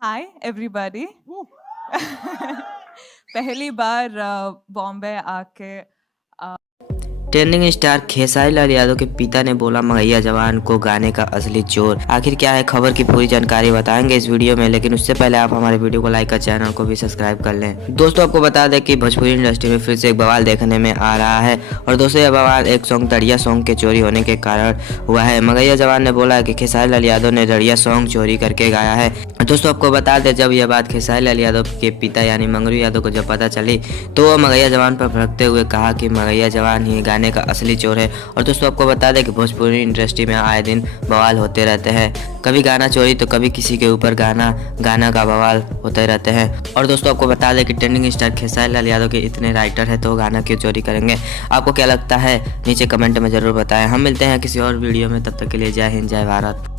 Hi everybody. पहली बार बॉम्बे आके trending star Khesari Lal Yadav के पिता ने बोला मगैया जवान को गाने का असली चोर। आखिर क्या है खबर की पूरी जानकारी बताएंगे इस वीडियो में, लेकिन उससे पहले आप हमारे वीडियो को लाइक और चैनल को भी सब्सक्राइब कर लें। दोस्तों आपको बता दें कि भोजपुरी इंडस्ट्री में फिर से एक बवाल देखने में आ रहा है और दोस्तों यह बवाल एक सॉन्ग दरिया सॉन्ग के चोरी होने के कारण हुआ है। मगैया जवान ने बोला कि खेसारी लाल यादव ने दरिया सॉन्ग चोरी करके गाया है। दोस्तों आपको बता दें जब यह बात खेसारी लाल यादव के पिता यानी मंगरू यादव को जब पता चली तो वह मगैया जवान पर भड़कते हुए कहा कि मगैया जवान ही गाने का असली चोर है। और दोस्तों आपको बता दें कि भोजपुरी इंडस्ट्री में आए दिन बवाल होते रहते हैं, कभी गाना चोरी तो कभी किसी के ऊपर गाना का बवाल होते रहते हैं। और दोस्तों आपको बता दें कि ट्रेंडिंग स्टार खेसारी लाल यादव के इतने राइटर हैं तो गाना क्यों चोरी करेंगे? आपको क्या लगता है नीचे कमेंट में जरूर बताएं। हम मिलते हैं किसी और वीडियो में, तब तक के लिए जय हिंद जय भारत।